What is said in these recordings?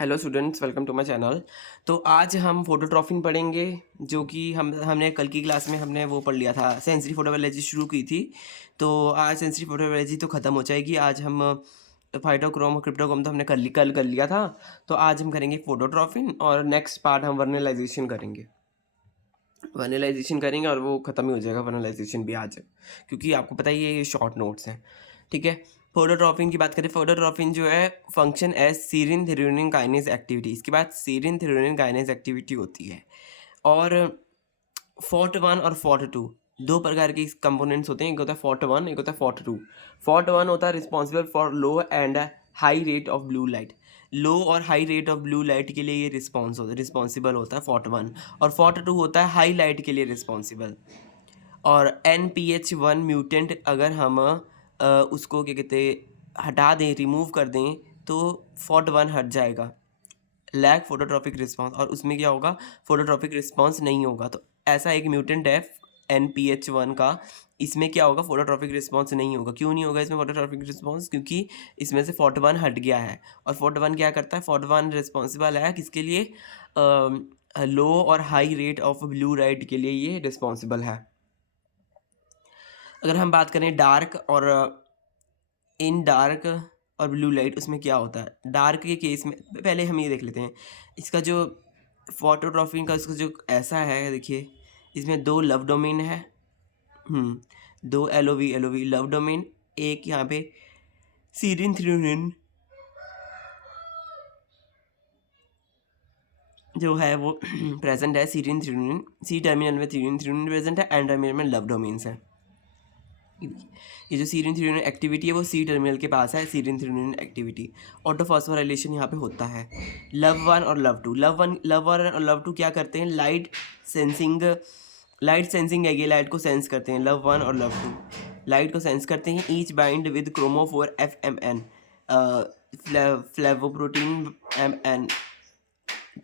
Hello students, welcome to my channel. तो आज हम फोटोट्रॉफिन पढ़ेंगे, जो कि हमने कल की क्लास में हमने वो पढ़ लिया था, सेंसरी फोटोबायोलॉजी शुरू की थी। तो आज सेंसरी फोटोबायोलॉजी तो ख़त्म हो जाएगी। आज हम फाइटोक्रोम और क्रिप्टोक्रोम तो हमने कल कर लिया था। तो आज हम करेंगे फोटोट्रॉफिन और नेक्स्ट पार्ट हम वर्नलाइजेशन करेंगे। वर्नलाइजेशन करेंगे और वो ख़त्म ही हो जाएगा वर्नलाइजेशन भी आज, क्योंकि आपको पता ही है ये शॉर्ट नोट्स हैं। ठीक है, फोटोट्रॉफिन की बात करें। फोटोट्रॉफिन जो है function as serine threonine kinase activity, इसके बाद सीरिन थ्रेओनिन काइनेज एक्टिविटी होती है। और फोर्ट वन और फोर्ट टू दो प्रकार के कंपोनेंट्स होते हैं, एक होता है फोर्ट वन, एक होता है फोर्ट टू। फोर्ट वन होता है responsible for low and high rate of blue light. Low और high rate of blue light के लिए ये रिस्पॉन्सिबल होता है फोर्ट वन। और फोर्ट टू होता है हाई लाइट के लिए रिस्पॉन्सिबल। और NPH1 म्यूटेंट अगर हम उसको क्या कहते हटा दें, रिमूव कर दें, तो फोर्ट वन हट जाएगा, लैक फोटोट्रॉपिक रिस्पांस, और उसमें क्या होगा, फोटोट्रॉपिक रिस्पांस नहीं होगा। तो ऐसा एक म्यूटेंट है NPH1 का, इसमें क्या होगा, फोटोट्रॉपिक रिस्पांस नहीं होगा। क्यों नहीं होगा इसमें फोटोट्रॉपिक रिस्पांस? क्योंकि इसमें से फोर्ट वन हट गया है। और फोर्ट वन क्या करता है, फोर्ट वन रिस्पॉन्सिबल है किसके लिए, लो और high rate of blue light के लिए ये रिस्पॉन्सिबल है। अगर हम बात करें डार्क और इन डार्क और ब्लू लाइट, उसमें क्या होता है डार्क के केस में, पहले हम ये देख लेते हैं इसका जो फोटोट्रॉफिन का इसका जो ऐसा है। देखिए, इसमें दो लव डोमेन है, दो एलओवी लव डोमेन, एक यहाँ पे सीरिन थ्रेओनिन जो है वो प्रेजेंट है। सीरिन थ्रेओनिन सी टर्मिनल में सीरिन थ्रेओनिन प्रेजेंट है, एन टर्मिनल में लव डोमेन्स है। ये जो सीरिन थ्रेओनिन एक्टिविटी है वो सी टर्मिनल के पास है, सीरिन थ्रेओनिन एक्टिविटी। ऑटोफॉस्फोराइलेशन यहाँ पे होता है। लव वन और लव टू, लव वन और लव टू क्या करते हैं, लाइट सेंसिंग है, ये लाइट को सेंस करते हैं। लव वन और लव टू लाइट को सेंस करते हैं। Each bind with chromophore FMN, flavoprotein MN।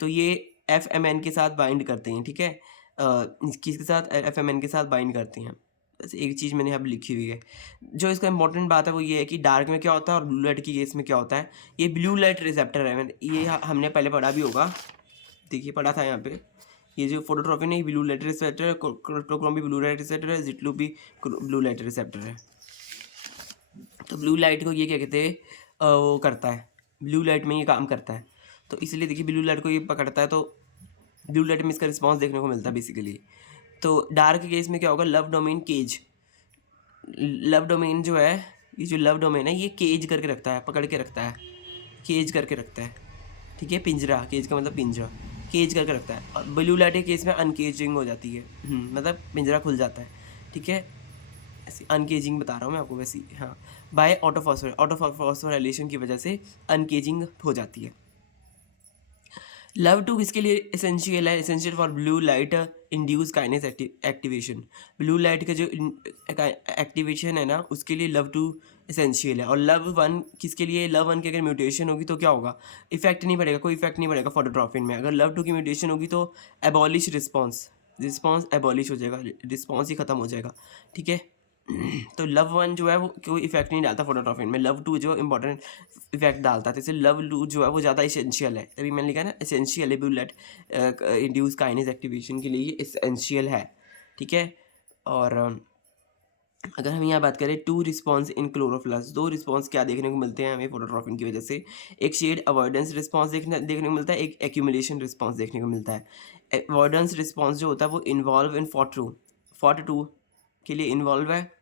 तो ये FMN के साथ बाइंड करते हैं। ठीक है, किसके साथ, FMN के साथ बाइंड करते हैं। बस एक चीज़ मैंने यहाँ पे लिखी हुई है। जो इसका इंपॉर्टेंट बात है वो ये है कि डार्क में क्या होता है और ब्लू लाइट की केस में क्या होता है। ये ब्लू लाइट रिसेप्टर है, ये हमने पहले पढ़ा भी होगा। देखिए, पढ़ा था यहाँ पे, ये जो फोटोट्रॉपिन है ये ब्लू लाइट रिसेप्टर है, क्रिप्टोक्रोम भी ब्लू लाइट रिसेप्टर है, जिटलू भी ब्लू लाइट रिसेप्टर है। तो ब्लू लाइट को ये क्या कहते हैं, वो करता है, ब्लू लाइट में ये काम करता है। तो इसलिए देखिए, ब्लू लाइट को ये पकड़ता है, तो ब्लू लाइट में इसका रिस्पॉन्स देखने को मिलता है बेसिकली। तो डार्क केस में क्या होगा, लव डोमेन केज, लव डोमेन जो है, ये जो लव डोमेन है ये केज करके रखता है, पकड़ के रखता है, केज करके रखता है। ठीक है, पिंजरा, केज का मतलब पिंजरा, केज करके रखता है। और ब्लू लाइट के केस में अनकेजिंग हो जाती है, मतलब पिंजरा खुल जाता है। ठीक है, ऐसी अनकेजिंग बता रहा हूँ मैं आपको वैसी, हाँ, बाय ऑटोफॉस्फोराइलेशन की वजह से अनकेजिंग हो जाती है। लव टू किसके लिए एसेंशियल है, essential for blue light induce kinase activation. Blue light का जो एक्टिवेशन है ना, उसके लिए लव टू एसेंशियल है। और लव वन किसके लिए, लव वन की अगर म्यूटेशन होगी तो क्या होगा, इफेक्ट नहीं पड़ेगा, कोई इफेक्ट नहीं पड़ेगा फोटोट्रॉपिन में। अगर लव टू की म्यूटेशन होगी तो एबॉलिश रिस्पॉन्स एबॉलिश हो जाएगा, रिस्पॉन्स ही खत्म हो जाएगा। ठीक है, तो लव वन जो है वो कोई इफेक्ट नहीं डालता फोटोट्रॉपिन में, लव टू जो इंपॉर्टेंट इफेक्ट डालता है। तो इसलिए लव टू जो है वो ज़्यादा इसेंशियल है। तभी मैंने लिखा है ना, इसेंशियल है, blue light induce kinase activation के लिए ये इसेंशियल है। ठीक है, और अगर हम यहाँ बात करें टू रिस्पॉन्स इन क्लोरोप्लास्ट, दो रिस्पॉन्स क्या देखने को मिलते हैं हमें फोटोट्रॉपिन की वजह से। एक शेड अवॉइडेंस रिस्पॉन्स देखने को मिलता है, एक एक्यूमुलेशन रिस्पॉन्स देखने को मिलता है। अवॉइडेंस रिस्पॉन्स जो होता है वो इन्वॉल्व इन फोर्ट टू के लिए इन्वॉल्व है,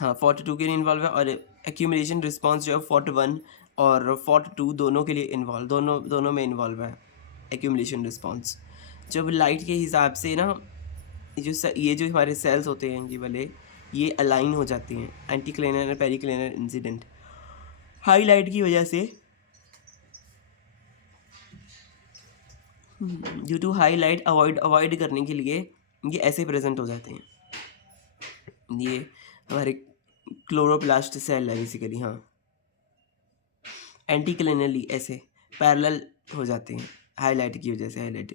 हाँ, फोर्ट टू के लिए इन्वॉल्व है। और एक्यूमुलेशन रिस्पॉन्स जो है फोर्ट वन और फोर्ट टू दोनों के लिए इन्वॉल्व, दोनों में इन्वॉल्व है एक्यूमुलेशन रिस्पॉन्स। जब लाइट के हिसाब से ना, ये जो हमारे सेल्स होते हैं ये वाले, ये अलाइन हो जाते हैं, एंटी क्लेनर और पेरिक्लेनर इंसिडेंट, हाई लाइट की वजह से, due to high light avoid करने के लिए ये ऐसे प्रेजेंट हो जाते हैं। ये हमारे क्लोरोप्लास्ट सेल है बेसिकली, हाँ, एंटी क्लेनरली ऐसे पैरेलल हो जाते हैं हाईलाइट की वजह से। हाईलाइट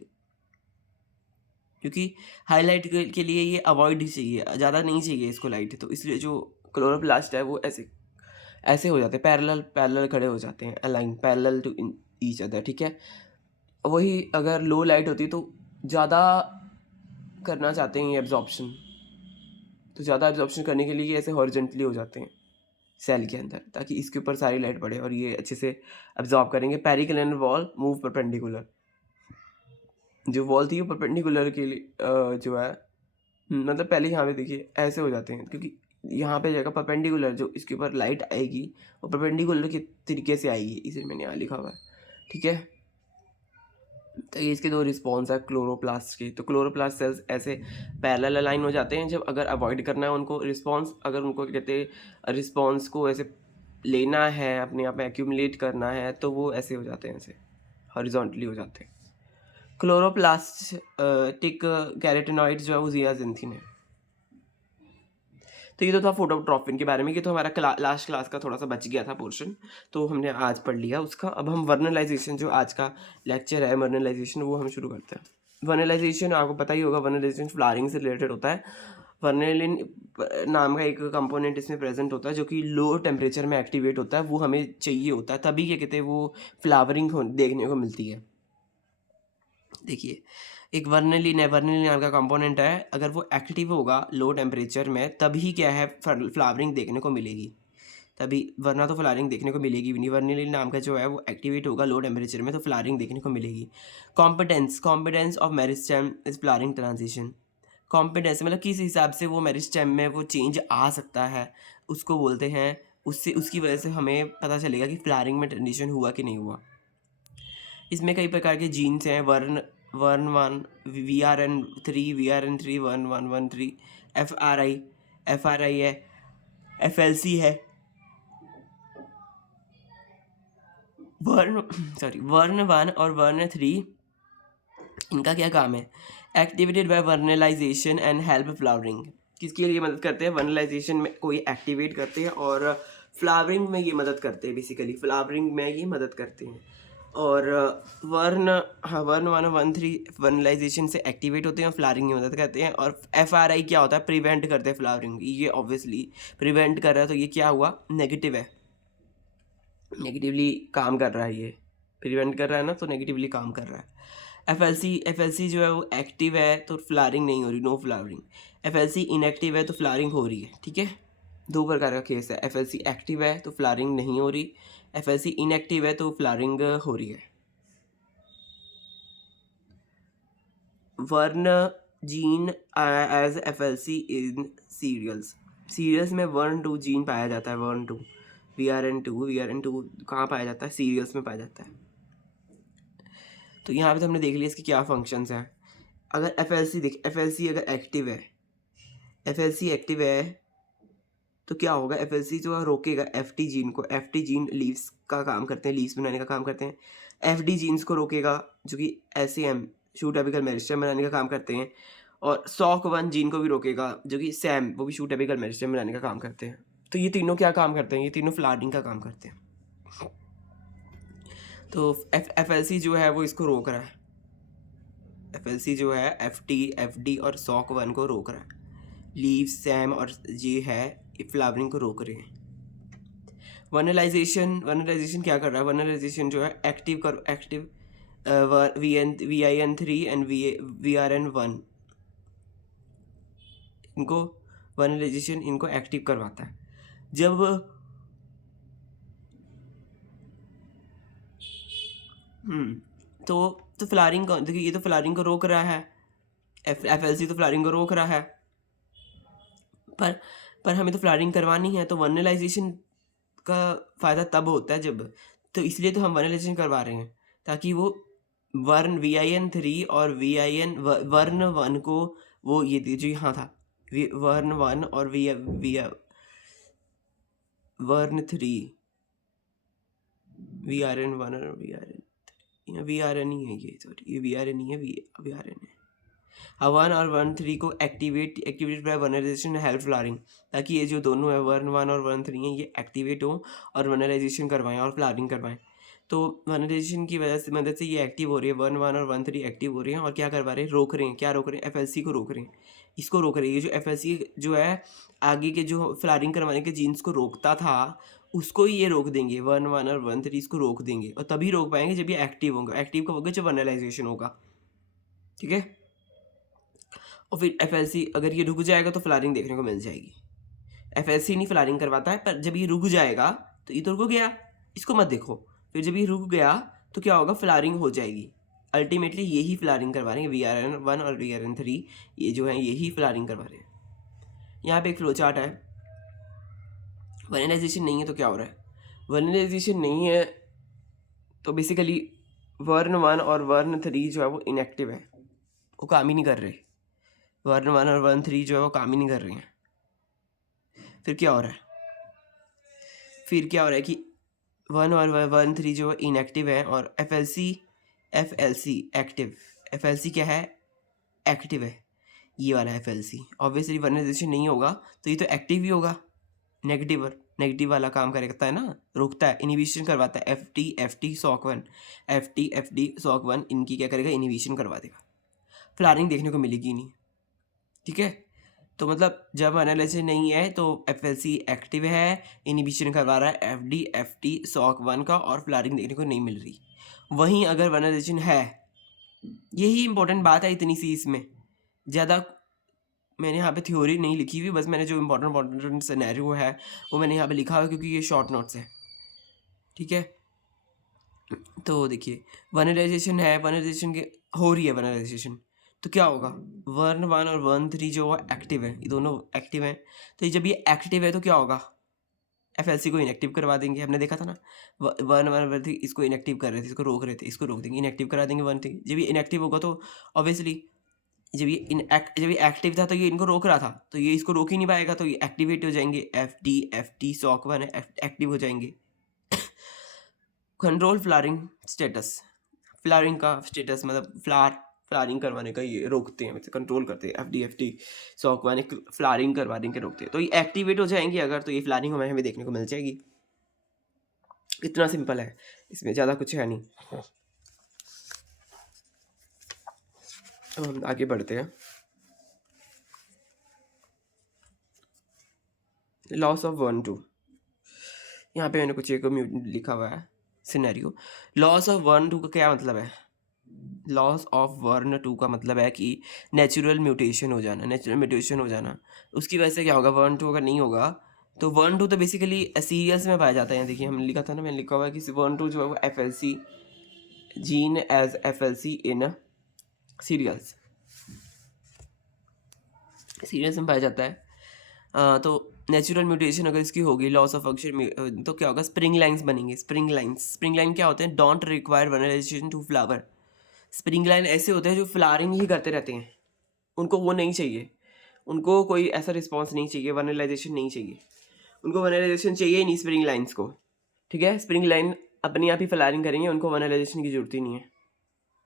क्योंकि हाईलाइट के लिए ये अवॉइड ही चाहिए, ज़्यादा नहीं चाहिए इसको लाइट, तो इसलिए जो क्लोरोप्लास्ट है वो ऐसे ऐसे हो जाते हैं, पैरेलल पैरेलल खड़े हो जाते हैं, align parallel to each other, ठीक है। वही अगर लो लाइट होती तो ज़्यादा करना चाहते हैं ये एब्जॉर्प्शन, तो ज़्यादा एब्जॉर्प्शन करने के लिए ये ऐसे हॉरिजेंटली हो जाते हैं सेल के अंदर, ताकि इसके ऊपर सारी लाइट पड़े और ये अच्छे से एब्जॉर्ब करेंगे। पेरिक्लिनर वॉल मूव परपेंडिकुलर, जो वॉल थी वो परपेंडिकुलर के लिए जो है मतलब पहले यहाँ पे देखिए ऐसे हो जाते हैं, क्योंकि यहाँ पे जगह परपेंडिकुलर जो इसके ऊपर लाइट आएगी वो परपेंडिकुलर के तरीके से आएगी, इसे मैंने यहाँ लिखा हुआ है, ठीक है। तो ये इसके दो रिस्पॉन्स है क्लोरोप्लास्ट के। तो क्लोरोप्लास्ट सेल्स ऐसे पैरेलल अलाइन हो जाते हैं जब अगर अवॉइड करना है उनको रिस्पॉन्स, अगर उनको क्या कहते हैं रिस्पॉन्स को ऐसे लेना है अपने आप में एक्यूमुलेट करना है, तो वो ऐसे हो जाते हैं, ऐसे हॉरिजॉन्टली हो जाते हैं। क्लोरोप्लास्टिक कैरोटिनॉइड जो है वो जियाजिंथिन है। तो ये तो था फोटोट्रॉपिन के बारे में, ये तो हमारा लास्ट क्लास का थोड़ा सा बच गया था पोर्शन, तो हमने आज पढ़ लिया उसका। अब हम वर्नलाइजेशन, जो आज का लेक्चर है वर्नलाइजेशन, वो हम शुरू करते हैं। वर्नलाइजेशन आपको पता ही होगा, वर्नलाइजेशन फ्लावरिंग से रिलेटेड होता है। वर्नेलिन नाम का एक कंपोनेंट इसमें प्रेजेंट होता है जो कि लो टेम्परेचर में एक्टिवेट होता है, वो हमें चाहिए होता है, तभी क्या कहते हैं वो फ्लावरिंग देखने को मिलती है। देखिए एक वर्नलिन है, वर्नलिन नाम का कंपोनेंट है, अगर वो एक्टिव होगा लो टेम्परेचर में तभी क्या है फ्लावरिंग देखने को मिलेगी, तभी, वरना तो फ्लावरिंग देखने को मिलेगी भी नहीं। वर्नलिन नाम का जो है वो एक्टिवेट होगा लो टेम्परेचर में तो फ्लावरिंग देखने को मिलेगी। Competence of meristem is flowering transition. Competence मतलब किस हिसाब से वो मेरिस्टेम में वो चेंज आ सकता है, उसको बोलते हैं, उससे उसकी वजह से हमें पता चलेगा कि फ्लावरिंग में ट्रांजिशन हुआ कि नहीं हुआ। इसमें कई प्रकार के जीन्स हैं, वर्न वर्न वन, VRN3, VRN3, वर्न 113, FRI है, FLC है, वर्न 1 और वर्न 3, इनका क्या काम है? Activated by vernalization and help flowering. किसके लिए मदद करते हैं? वर्नलाइजेशन में कोई एक्टिवेट करते हैं और फ्लावरिंग में ये मदद करते हैं, बेसिकली फ्लावरिंग में ये मदद करते हैं। और वर्न 1 और 1 3 वर्नलाइजेशन से एक्टिवेट होते हैं और फ्लावरिंग में मदद करते हैं। और FRI क्या होता है? प्रिवेंट करते हैं फ्लावरिंग। ये ऑब्वियसली प्रिवेंट कर रहा है, तो ये क्या हुआ? नेगेटिव है, नेगेटिवली काम कर रहा है, ये प्रिवेंट कर रहा है ना, तो नेगेटिवली काम कर रहा है। FLC जो है वो एक्टिव है तो फ्लावरिंग नहीं हो रही, नो फ्लावरिंग। FLC इनएक्टिव है तो फ्लावरिंग हो रही है, ठीक है। दो प्रकार का केस है, FLC एक्टिव है तो फ्लावरिंग नहीं हो रही, FLC इनएक्टिव है तो फ्लावरिंग हो रही है। वर्न जीन एज FLC इन सीरियल्स। सीरियल्स में वर्न 2 जीन पाया जाता है, वर्न 2, VRN2 कहाँ पाया जाता है? सीरियल्स में पाया जाता है। तो यहाँ पे तो हमने देख लिया इसके क्या फंक्शंस हैं। अगर FLC अगर एक्टिव है, FLC एक्टिव है तो क्या होगा? FLC जो है रोकेगा FT जीन को। FT जीन लीव्स का काम करते हैं, लीव्स बनाने का काम करते हैं। FD जीन्स को रोकेगा जो कि SAM शूट एपिकल मेरिस्टेम बनाने का काम करते हैं। और SOC1 जीन को भी रोकेगा जो कि SAM, वो भी शूट एपिकल मेरिस्टेम बनाने का काम करते हैं। तो ये तीनों क्या काम करते हैं? ये तीनों फ्लावरिंग का काम करते हैं। तो FLC जो है वो इसको रोक रहा है, FLC जो है FD और SOC1 को रोक रहा है। लीव्स, सैम और ये है ये फ्लावरिंग को रोक रहे हैं। वर्नलाइजेशन क्या कर रहा है? वर्नलाइजेशन जो है एक्टिव VIN3 एंड VRN1, इनको वर्नलाइजेशन इनको एक्टिव करवाता है। जब तो फ्लावरिंग को देखिए, ये तो फ्लावरिंग को रोक रहा है, FLC तो फ्लावरिंग को रोक रहा है, पर हमें तो फ्लावरिंग करवानी है, तो वर्नलाइजेशन का फ़ायदा तब होता है जब, तो इसलिए तो हम वर्नलाइजेशन करवा रहे हैं ताकि वो वर्न VIN3 और वर्न 1 को वो ये जो यहाँ था वर्न 1 और वर्न 3, VRN1 और VRN ही है ये, सॉरी ये VRN ही है, VRN है। 1 और 1 3 को activate by vernalization help flowering, ताकि ये जो दोनों है वर्न 1 और वर्न 3 हैं ये एक्टिवेट हो और वर्नलाइजेशन करवाएं और फ्लावरिंग करवाएं। तो वर्नलाइजेशन की वजह से मदद से ये एक्टिव हो रही है, वर्न 1 और वर्न 3 एक्टिव हो रही हैं और क्या करवा रहे हैं? रोक रहे हैं। क्या रोक रहे हैं? FLC को रोक रहे हैं, इसको रोक रहे हैं। ये जो FLC जो है आगे के जो फ्लावरिंग करवाने के जीन्स को रोकता था उसको ही ये रोक देंगे, 1 1 और 1 3 इसको रोक देंगे, और तभी रोक पाएंगे जब ये एक्टिव होंगे। एक्टिव कब होगा? जब वर्नलाइजेशन होगा, ठीक है। और फिर FLC अगर ये रुक जाएगा तो फ्लारिंग देखने को मिल जाएगी। FLC नहीं फ्लारिंग करवाता है, पर जब ये रुक जाएगा तो ये तो रुक गया, इसको मत देखो। फिर जब ये रुक गया तो क्या होगा? फ्लारिंग हो जाएगी। अल्टीमेटली यही फ्लारिंग करवा रहे हैं, VRN1 और VRN3 ये जो है यही फ्लारिंग करवा रहे हैं। यहाँ पे एक फ्लो चार्ट है। वर्नलाइजेशन नहीं है तो क्या हो रहा है? वर्नलाइजेशन नहीं है तो बेसिकली वर्न 1 और वर्न 3 जो है वो इनएक्टिव है, वो काम ही नहीं कर रहे। वर्न 1 और वर्न 3 जो है वो काम ही नहीं कर रहे हैं। फिर क्या हो रहा है? फिर क्या हो रहा है कि 1 और 1 3 जो है इनएक्टिव है, और FLC एक्टिव। FLC क्या है? एक्टिव है, ये वाला FLC। ऑब्वियसली वर्नलाइजेशन नहीं होगा तो ये तो एक्टिव ही होगा। नेगेटिव वाला काम करता है ना, रोकता है, इनिबिशन करवाता है। FT SOC1 इनकी क्या करेगा? इनिबिशन करवा देगा। फ्लारिंग देखने को मिलेगी नहीं, ठीक है। तो मतलब जब वर्नलाइजेशन नहीं है तो FLC एक्टिव है, इनिबिशन करवा रहा है FT SOC1 का, और फ्लारिंग देखने को नहीं मिल रही। वहीं अगर वर्नलाइजेशन है, यही इंपॉर्टेंट बात है इतनी सी इसमें। ज़्यादा मैंने यहाँ पे थ्योरी नहीं लिखी हुई, बस मैंने जो इम्पोर्टेंट सिनेरियो है वो मैंने यहाँ पे लिखा हुआ है, क्योंकि ये शॉर्ट नोट्स है, ठीक है। तो देखिए वर्नलाइजेशन है, वर्नलाइजेशन के हो रही है वर्नलाइजेशन, तो क्या होगा? वर्न 1 और वर्न 3 जो है एक्टिव है, ये दोनों एक्टिव हैं। तो जब ये एक्टिव है तो क्या होगा? FLC को इनएक्टिव करवा देंगे। हमने देखा था ना, 1 1 इसको इनएक्टिव कर रहे थे, इसको रोक रहे थे, इसको रोक देंगे, इनएक्टिव करा देंगे 1 3। जब ये इनएक्टिव होगा तो ऑब्वियसली जब ये एक्टिव था तो ये इनको रोक रहा था, तो ये इसको रोक ही नहीं पाएगा, तो ये एक्टिवेट हो जाएंगे। FT SOC1 एक्टिव हो जाएंगे। Control flowering status. फ्लारिंग का स्टेटस मतलब फ्लारिंग करवाने का ये रोकते हैं, मतलब कंट्रोल करते हैं। FT SOC1 फ्लारिंग करवाने के रोकते हैं, तो ये एक्टिवेट हो जाएंगे अगर, तो ये फ्लारिंग हमें देखने को मिल जाएगी। इतना सिंपल है, इसमें ज़्यादा कुछ है नहीं। अब हम आगे बढ़ते हैं। लॉस ऑफ 1 2, यहाँ पे मैंने कुछ एक लिखा हुआ है सिनेरियो। लॉस ऑफ 1 2 का क्या मतलब है? लॉस ऑफ 1 2 का मतलब है कि नेचुरल म्यूटेशन हो जाना। उसकी वजह से क्या होगा? 1 2 अगर नहीं होगा तो 1 2 तो बेसिकली सीरियल्स में पाया जाता है। देखिए हमने लिखा था ना, मैंने लिखा हुआ है कि 1 2 जो है वो FLC जीन एज FLC इन सीरियल्स में पाया जाता है। तो नेचुरल म्यूटेशन अगर इसकी होगी, लॉस ऑफ फंक्शन, तो क्या होगा? स्प्रिंग लाइन्स बनेंगे। स्प्रिंग लाइन क्या होते हैं? Don't require vernalization to flower. Spring line ऐसे होते हैं जो फ्लावरिंग ही करते रहते हैं, उनको वो नहीं चाहिए, उनको कोई ऐसा रिस्पॉन्स नहीं चाहिए, वर्नलाइजेशन नहीं चाहिए, उनको वर्नलाइजेशन चाहिए ही नहीं स्प्रिंग लाइन्स को, ठीक है। स्प्रिंग लाइन अपने आप ही फ्लावरिंग करेंगे, उनको वर्नलाइजेशन की जरूरत ही नहीं है।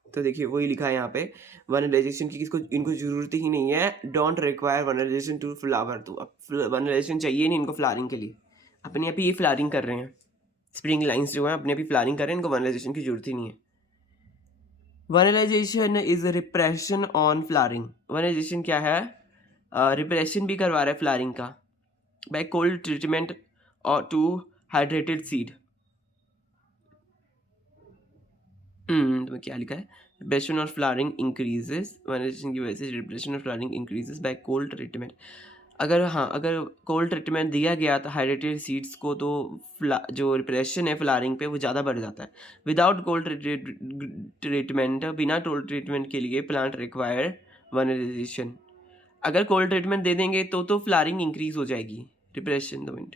तो देखिए वही लिखा है यहाँ पे, वर्नलाइजेशन की इनको जरूरत ही नहीं है। Don't require vernalization to flower, तो अब वर्नलाइजेशन चाहिए नहीं इनको फ्लावरिंग के लिए, अपने आप ही ये फ्लावरिंग कर रहे हैं। स्प्रिंग लाइन्स जो है अपने आप ही फ्लावरिंग कर रहे हैं, इनको वर्नलाइजेशन की जरूरत ही नहीं है। Vernalization is repression on flowering. Vernalization क्या है? रिप्रेशन भी करवा रहा है फ्लावरिंग का, बाय कोल्ड ट्रीटमेंट और टू हाइड्रेटेड सीड। तो क्या लिखा है? रिप्रेशन और फ्लावरिंग इंक्रीजेस, वर्नलाइजेशन की वजह से रिप्रेशन और flowering increases by cold treatment. अगर कोल्ड ट्रीटमेंट दिया गया था हाइड्रेटेड सीड्स को, तो जो रिप्रेशन है फ्लावरिंग पे वो ज़्यादा बढ़ जाता है। विदाउट कोल्ड ट्रीटमेंट, बिना कोल्ड ट्रीटमेंट के लिए प्लांट रिक्वायर वर्नलाइजेशन। अगर कोल्ड ट्रीटमेंट दे देंगे तो फ्लावरिंग इंक्रीज हो जाएगी। रिप्रेशन 2 मिनट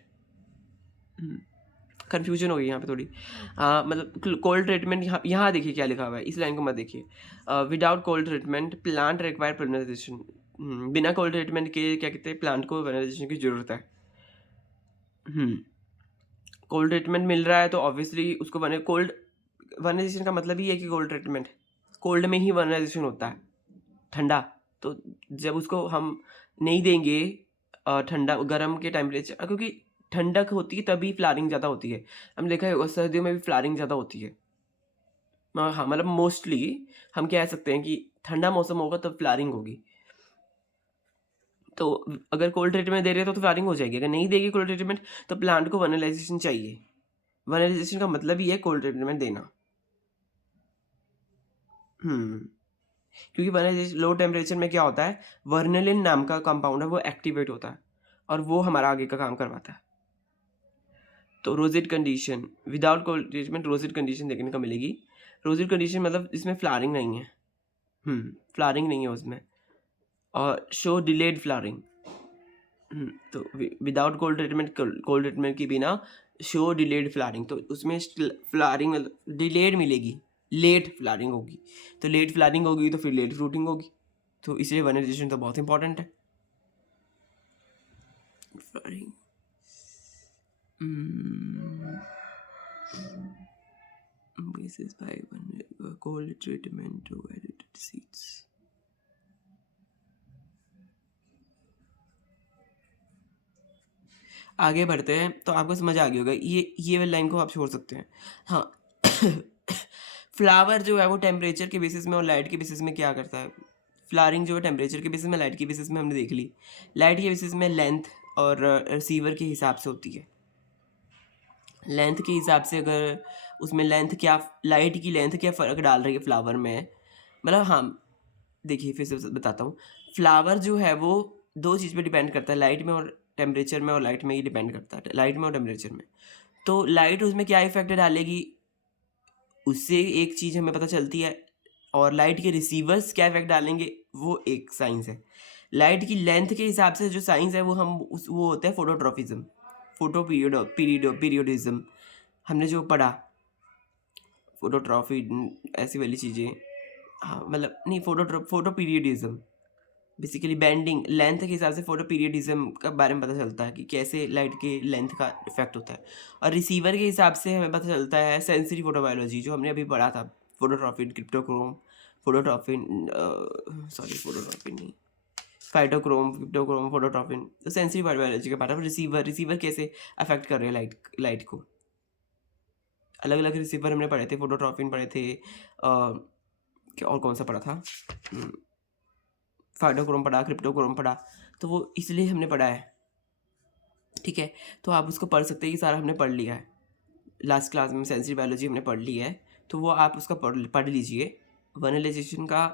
कन्फ्यूजन हो गई यहाँ पे थोड़ी। मतलब कोल्ड ट्रीटमेंट यहाँ देखिए क्या लिखा हुआ है, इस लाइन को मत देखिए। Without cold treatment plant require vernalization. बिना कोल्ड ट्रीटमेंट के क्या कहते हैं, प्लांट को वर्नलाइजेशन की ज़रूरत है। कोल्ड ट्रीटमेंट मिल रहा है तो ऑब्वियसली उसको कोल्ड वर्नलाइजेशन का मतलब ही है कि कोल्ड ट्रीटमेंट, कोल्ड में ही वर्नलाइजेशन होता है, ठंडा तो जब उसको हम नहीं देंगे ठंडा गर्म के टेम्परेचर, क्योंकि ठंडक होती है तभी फ्लावरिंग ज़्यादा होती है। हमने देखा है सर्दियों में भी फ्लावरिंग ज़्यादा होती है। हाँ मतलब मोस्टली हम कह सकते हैं कि ठंडा मौसम होगा तब फ्लावरिंग होगी। तो अगर कोल्ड ट्रीटमेंट दे रहे हो तो फ्लावरिंग हो जाएगी, अगर नहीं देगी कोल्ड ट्रीटमेंट तो प्लांट को वनराइजेशन चाहिए। वनराइजेशन का मतलब ही है कोल्ड ट्रीटमेंट देना। क्योंकि वनराइजेशन लो टेम्परेचर में क्या होता है, वर्नेलिन नाम का कंपाउंड है वो एक्टिवेट होता है और वो हमारा आगे का काम करवाता है। तो rosette condition without cold treatment rosette condition देखने को मिलेगी। रोजेट कंडीशन मतलब इसमें फ्लावरिंग नहीं है, फ्लावरिंग नहीं है उसमें, और शो डिलेड फ्लावरिंग। तो विदाउट कोल्ड ट्रीटमेंट के बिना शो डिलेड फ्लावरिंग, तो उसमें फ्लावरिंग डिलेड मिलेगी, लेट फ्लावरिंग होगी। तो लेट फ्लावरिंग होगी तो फिर लेट फ्रूटिंग होगी, तो इसलिए वनराइजेशन तो बहुत इंपॉर्टेंट है। Flowering basis by cold treatment to edited seeds. आगे बढ़ते हैं तो आपको समझ आ गया होगा, ये वाली लाइन को आप छोड़ सकते हैं। हाँ फ्लावर जो है वो टेम्परेचर के बेसिस में और लाइट के बेसिस में क्या करता है। फ्लावरिंग जो है टेम्परेचर के बेसिस में, लाइट के बेसिस में हमने देख ली। लाइट के बेसिस में लेंथ और रिसीवर के हिसाब से होती है। लेंथ के हिसाब से अगर उसमें लेंथ क्या, लाइट की लेंथ क्या फ़र्क डाल रही है फ्लावर में, मतलब हाँ देखिए फिर से बताता हूँ। फ्लावर जो है वो दो चीज़ पे डिपेंड करता है, लाइट में और टेम्परेचर में, और लाइट में ही डिपेंड करता है, लाइट में और टेम्परेचर में। तो लाइट उसमें क्या इफेक्ट डालेगी उससे एक चीज़ हमें पता चलती है, और लाइट के रिसीवर्स क्या इफेक्ट डालेंगे वो एक साइंस है। लाइट की लेंथ के हिसाब से जो साइंस है वो वो होता है फोटोट्रॉफिज्म, पीरियोडिज्म। हमने जो पढ़ा फोटोट्रॉफी ऐसी वाली चीज़ें, हाँ मतलब नहीं, photo periodism basically bending length के हिसाब से फोटो पीरियडिज्म का बारे में पता चलता है कि कैसे लाइट के लेंथ का इफेक्ट होता है। और रिसीवर के हिसाब से हमें पता चलता है सेंसरी फोटोबायोलॉजी, जो हमने अभी पढ़ा था, फोटोट्रॉफिन, क्रिप्टोक्रोम, फोटोट्रॉफिन नहीं, फाइटोक्रोम, क्रिप्टोक्रोम, फोटोट्रॉफिन, तो सेंसरी बायोलॉजी का पार्ट है। रिसीवर कैसे अफेक्ट कर रहे हैं लाइट को, अलग अलग रिसीवर हमने पढ़े थे, फोटोट्रॉफिन पढ़े थे, क्या और कौन सा पढ़ा था, फाइटोक्रोम पढ़ा, क्रिप्टोक्रोम पढ़ा, तो वो इसलिए हमने पढ़ा है। ठीक है, तो आप उसको पढ़ सकते हैं, कि सारा हमने पढ़ लिया है लास्ट क्लास में, सेंसरी बायोलॉजी हमने पढ़ ली है, तो वो आप उसका पढ़ लीजिए। वनराइजेशन का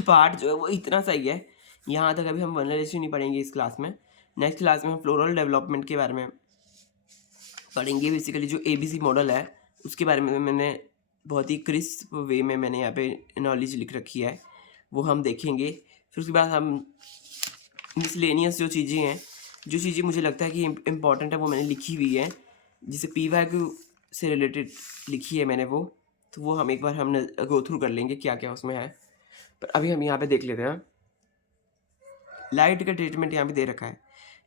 पार्ट जो है वो इतना सही है, यहाँ तक अभी हम वनराइजेशन नहीं पढ़ेंगे इस क्लास में। नेक्स्ट क्लास में हम फ्लोरल डेवलपमेंट के बारे में पढ़ेंगे। बेसिकली जो ABC मॉडल है उसके बारे में मैंने बहुत ही क्रिस्प वे में मैंने यहाँ पे नॉलेज लिख रखी है, वो हम देखेंगे। फिर उसके बाद हम मिसलेनियस जो चीज़ें हैं, जो चीज़ें मुझे लगता है कि इम्पॉर्टेंट है वो मैंने लिखी हुई है, जिसे PYQ से रिलेटेड लिखी है मैंने वो, तो वो हम एक बार हम गो थ्रू कर लेंगे क्या क्या उसमें है। पर अभी हम यहाँ पे देख लेते हैं। लाइट का ट्रीटमेंट यहाँ पे दे रखा है,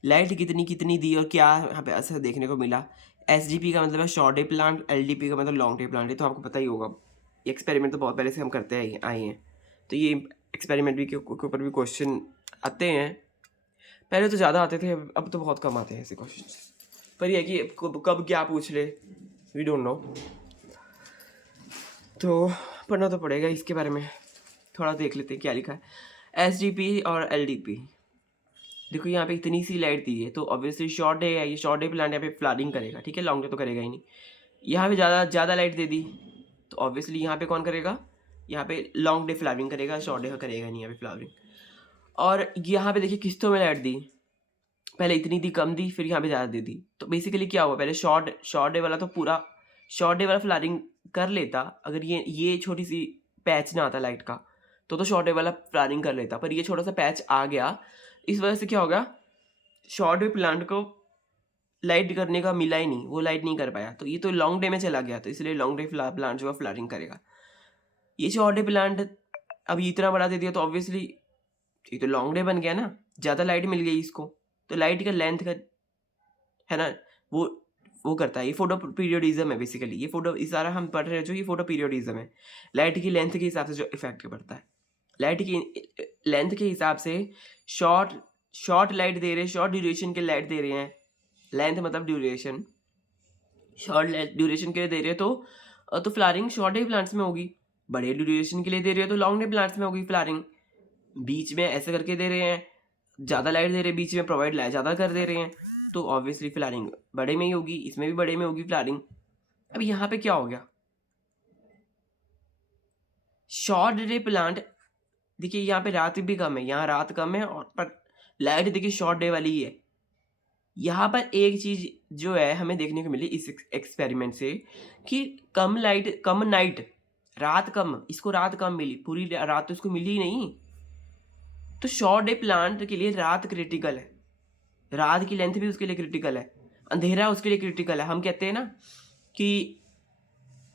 लाइट कितनी कितनी दी और क्या यहाँ पे असर देखने को मिला। SDP का मतलब है शॉर्ट डे प्लांट, LDP का मतलब लॉन्ग डे प्लांट है, तो आपको पता ही होगा। ये एक्सपेरिमेंट तो बहुत पहले से हम करते आए हैं, तो ये एक्सपेरिमेंट भी के ऊपर भी क्वेश्चन आते हैं। पहले तो ज़्यादा आते थे, अब तो बहुत कम आते हैं ऐसे क्वेश्चन, पर यह कि कब क्या पूछ ले वी डोंट नो, तो पढ़ना तो पड़ेगा इसके बारे में। थोड़ा देख लेते हैं क्या लिखा है। SDP और LDP, देखो यहाँ पे इतनी सी लाइट दी है, तो ऑब्वियसली शॉर्ट डे है, ये शॉर्ट डे प्लांट यहाँ पे फ्लावरिंग करेगा, ठीक है, लॉन्ग डे तो करेगा ही नहीं। यहाँ पे ज़्यादा लाइट दे दी तो ऑब्वियसली यहाँ पे कौन करेगा, यहाँ पे लॉन्ग डे फ्लावरिंग करेगा, शॉर्ट डे का करेगा नहीं यहाँ पे फ्लावरिंग। और यहाँ पे देखिए किस्तों में लाइट दी, पहले इतनी दी, कम दी, फिर यहाँ पे ज़्यादा दे दी, तो बेसिकली क्या हुआ, पहले शॉर्ट डे वाला तो पूरा शॉर्ट डे वाला फ्लावरिंग कर लेता, अगर ये छोटी सी पैच ना आता लाइट का तो शॉर्ट डे वाला फ्लावरिंग कर लेता, पर ये छोटा सा पैच आ गया, इस वजह से क्या होगा, शॉर्ट डे प्लांट को लाइट करने का मिला ही नहीं, वो लाइट नहीं कर पाया, तो ये तो लॉन्ग डे में चला गया, तो इसलिए लॉन्ग डे प्लांट जो है फ्लावरिंग करेगा। ये शॉर्ट डे प्लांट अभी इतना बड़ा दे दिया तो ऑब्वियसली ये तो लॉन्ग डे बन गया ना, ज़्यादा लाइट मिल गई इसको, तो लाइट का लेंथ का है ना, वो करता है, ये फोटो पीरियडिज्म है बेसिकली। ये सारा हम पढ़ रहे हैं जो, ये फोटो पीरियडिज्म है, लाइट की लेंथ के हिसाब से जो इफेक्ट पड़ता है। लाइट की लेंथ के हिसाब से शॉर्ट लाइट दे रहे हैं, शॉर्ट ड्यूरेशन के लाइट दे रहे हैं, लेंथ मतलब ड्यूरेशन, शॉर्ट ड्यूरेशन के लिए दे रहे हैं तो फ्लावरिंग शॉर्ट डे प्लांट्स में होगी, बड़े ड्यूरेशन के लिए दे रहे हो तो लॉन्ग डे प्लांट्स में होगी फ्लावरिंग, बीच में ऐसे करके दे रहे हैं ज़्यादा लाइट दे रहे हैं, बीच में प्रोवाइड लाइट ज़्यादा कर दे रहे हैं, तो ऑब्वियसली फ्लारिंग बड़े में ही होगी, इसमें भी बड़े में होगी फ्लारिंग। अब यहाँ पे क्या हो गया, शॉर्ट डे प्लांट, देखिए यहाँ पे रात भी कम है, यहाँ रात कम है और पर लाइट देखिए शॉर्ट डे वाली ही है। यहाँ पर एक चीज़ जो है हमें देखने को मिली इस एक्सपेरिमेंट से कि कम लाइट कम नाइट, रात कम, इसको रात कम मिली, पूरी रात तो इसको मिली ही नहीं। तो शॉर्ट डे प्लांट के लिए रात क्रिटिकल है, रात की लेंथ भी उसके लिए क्रिटिकल है, अंधेरा उसके लिए क्रिटिकल है। हम कहते हैं ना कि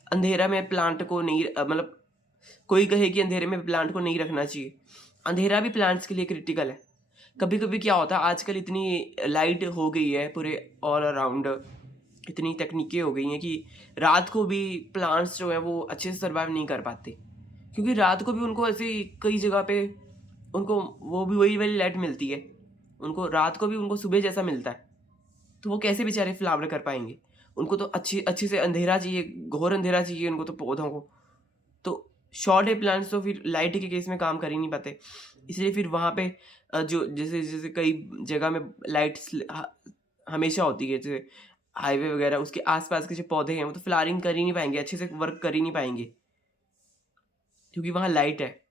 अंधेरा में प्लांट को नहीं मतलब कोई कहे कि अंधेरे में प्लांट को नहीं रखना चाहिए, अंधेरा भी प्लांट्स के लिए क्रिटिकल है। कभी कभी क्या होता है, आजकल इतनी लाइट हो गई है पूरे ऑल अराउंड, इतनी तकनीकें हो गई हैं कि रात को भी प्लांट्स जो है वो अच्छे से सर्वाइव नहीं कर पाते, क्योंकि रात को भी उनको ऐसे कई जगह पे उनको वो भी वही वाली लाइट मिलती है, उनको रात को भी उनको सुबह जैसा मिलता है, तो वो कैसे बेचारे फ्लावर कर पाएंगे, उनको तो अच्छे से अंधेरा चाहिए, घोर अंधेरा चाहिए उनको तो पौधों को। तो शॉर्ट डे प्लांट्स तो फिर लाइट के केस में काम कर ही नहीं पाते, इसलिए फिर वहाँ पे जो जैसे जैसे कई जगह में लाइट हमेशा होती है, जैसे हाईवे वगैरह उसके आसपास के जो पौधे हैं वो तो फ्लावरिंग कर ही नहीं पाएंगे, अच्छे से वर्क कर ही नहीं पाएंगे, क्योंकि वहाँ लाइट है।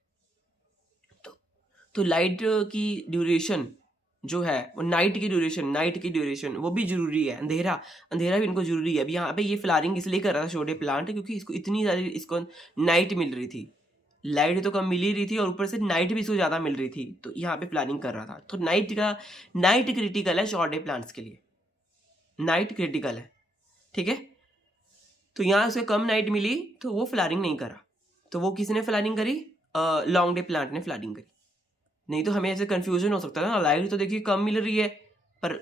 तो लाइट की ड्यूरेशन जो है वो नाइट की ड्यूरेशन वो भी जरूरी है, अंधेरा भी इनको जरूरी है। अब यहाँ पे ये फ्लावरिंग इसलिए कर रहा था छोटे प्लांट, क्योंकि इसको इतनी ज़्यादा इसको नाइट मिल रही थी, लाइट तो कम मिल ही रही थी और ऊपर से नाइट भी इसको ज़्यादा मिल रही थी, तो यहाँ पे फ्लावरिंग कर रहा था। तो नाइट क्रिटिकल है शॉर्ट डे प्लांट्स के लिए, नाइट क्रिटिकल है, ठीक है। तो यहाँ उसे कम नाइट मिली तो वो फ्लावरिंग नहीं करा, तो वो किसने फ्लावरिंग करी, लॉन्ग डे प्लांट ने फ्लावरिंग करी। नहीं तो हमें ऐसे कंफ्यूजन हो सकता है ना, लाइट तो देखिए कम मिल रही है पर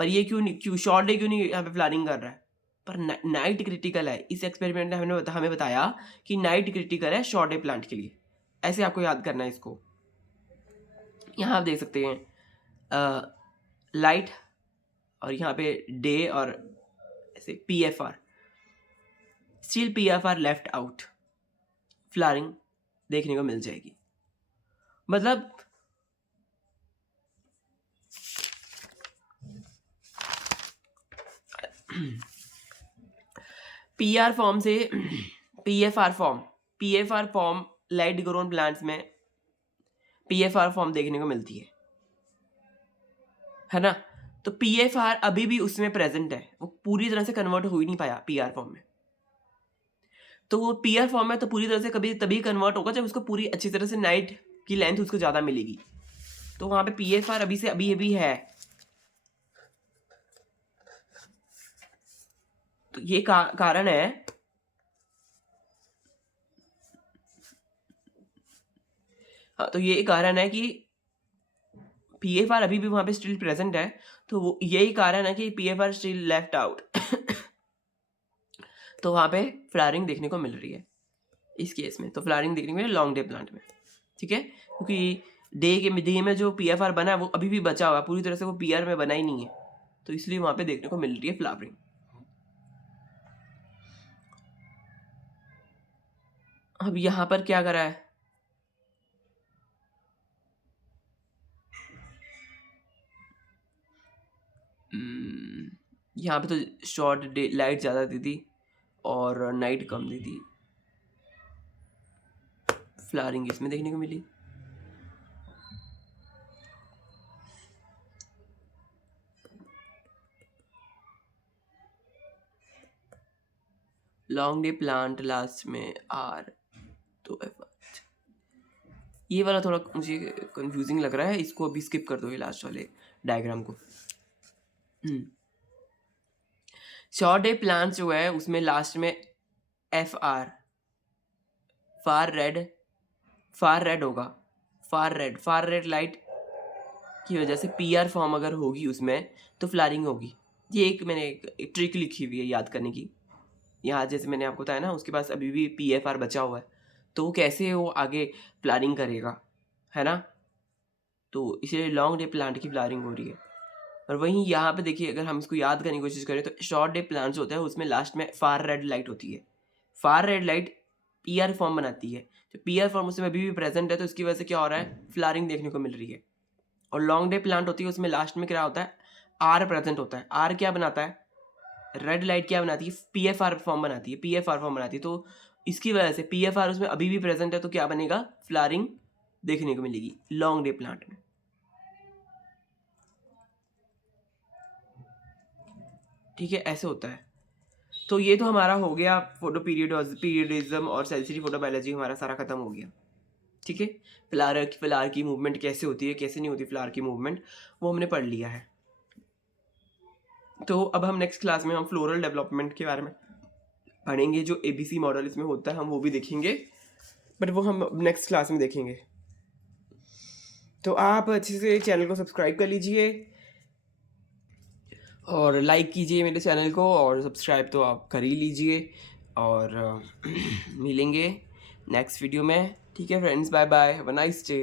ये क्यों शॉर्ट डे क्यों नहीं यहाँ पे फ्लावरिंग कर रहा है, पर नाइट क्रिटिकल है। इस एक्सपेरिमेंट ने हमें बताया कि नाइट क्रिटिकल है शॉर्ट डे प्लांट के लिए, ऐसे आपको याद करना है इसको। यहाँ आप देख सकते हैं लाइट और यहाँ पे डे और ऐसे PFR, still PFR left out, flowering देखने को मिल जाएगी। मतलब PR फॉर्म से PFR form light grown plants में PFR फॉर्म देखने को मिलती है ना। तो PFR अभी भी उसमें प्रेजेंट है, वो पूरी तरह से कन्वर्ट हो ही नहीं पाया PR फॉर्म में। तो वो PR फॉर्म में तो पूरी तरह से कभी तभी कन्वर्ट होगा जब उसको पूरी अच्छी तरह से नाइट की लेंथ उसको ज़्यादा मिलेगी, तो वहाँ पे PFR अभी से अभी है। तो ये कारण है, हाँ, तो ये कारण है कि PFR अभी भी वहाँ पे स्टिल प्रेजेंट है, तो वो यही कारण है कि PFR स्टिल लेफ्ट आउट तो वहाँ पे फ्लावरिंग देखने को मिल रही है इस केस में, तो फ्लावरिंग देखने को मिल रही है लॉन्ग डे प्लांट में, ठीक है, क्योंकि डे में जो PFR बना है वो अभी भी बचा हुआ है, पूरी तरह से वो PR में बना ही नहीं है, तो इसलिए वहाँ पे देखने को मिल रही है फ्लावरिंग। अब यहाँ पर क्या करा है, यहाँ पे तो शॉर्ट डे लाइट ज़्यादा दी थी और नाइट कम दी थी, फ्लावरिंग इसमें देखने को मिली। लॉन्ग डे प्लांट लास्ट में R, तो ये वाला थोड़ा मुझे कंफ्यूजिंग लग रहा है, इसको अभी स्किप कर दो ये लास्ट वाले डायग्राम को। शॉर्ट डे प्लांट्स जो है उसमें लास्ट में FR फार रेड होगा, फार रेड लाइट की वजह से PR फॉर्म अगर होगी उसमें तो फ्लावरिंग होगी। ये एक मैंने एक ट्रिक लिखी हुई है याद करने की। यहाँ जैसे मैंने आपको बताया ना उसके पास अभी भी PFR बचा हुआ है, तो वो कैसे वो आगे फ्लावरिंग करेगा, है ना। तो इसलिए लॉन्ग डे प्लांट की फ्लावरिंग हो रही है। और वहीं यहाँ पे देखिए अगर हम इसको याद करने की कोशिश करें तो शॉर्ट डे प्लांट्स होता है उसमें लास्ट में फार रेड लाइट होती है, far red light PR form बनाती है, तो PR फॉर्म उसमें अभी भी प्रेजेंट है, तो इसकी वजह से क्या हो रहा है, फ्लावरिंग देखने को मिल रही है। और लॉन्ग डे प्लांट होती है उसमें लास्ट में क्या होता है, आर प्रेजेंट होता है। आर क्या बनाता है, रेड लाइट क्या बनाती है, पीएफआर फॉर्म बनाती है, पीएफआर फॉर्म बनाती है। तो इसकी वजह से पीएफआर उसमें अभी भी प्रेजेंट है, तो क्या बनेगा, फ्लावरिंग देखने को मिलेगी लॉन्ग डे प्लांट में। ठीक है, ऐसे होता है। तो ये तो हमारा हो गया फोटो पीरियडिज्म और सेंसिटिव फोटोबायोलॉजी, हमारा सारा खत्म हो गया। ठीक है, फ्लावर की मूवमेंट कैसे होती है, कैसे नहीं होती फ्लावर की मूवमेंट, वो हमने पढ़ लिया है। तो अब हम नेक्स्ट क्लास में हम फ्लोरल डेवलपमेंट के बारे में पढ़ेंगे। जो एबीसी मॉडल इसमें होता है हम वो भी देखेंगे, बट वो हम नेक्स्ट क्लास में देखेंगे। तो आप अच्छे से चैनल को सब्सक्राइब कर लीजिए और लाइक कीजिए मेरे चैनल को, और सब्सक्राइब तो आप कर ही लीजिए। और मिलेंगे नेक्स्ट वीडियो में। ठीक है friends, bye bye, have a nice day.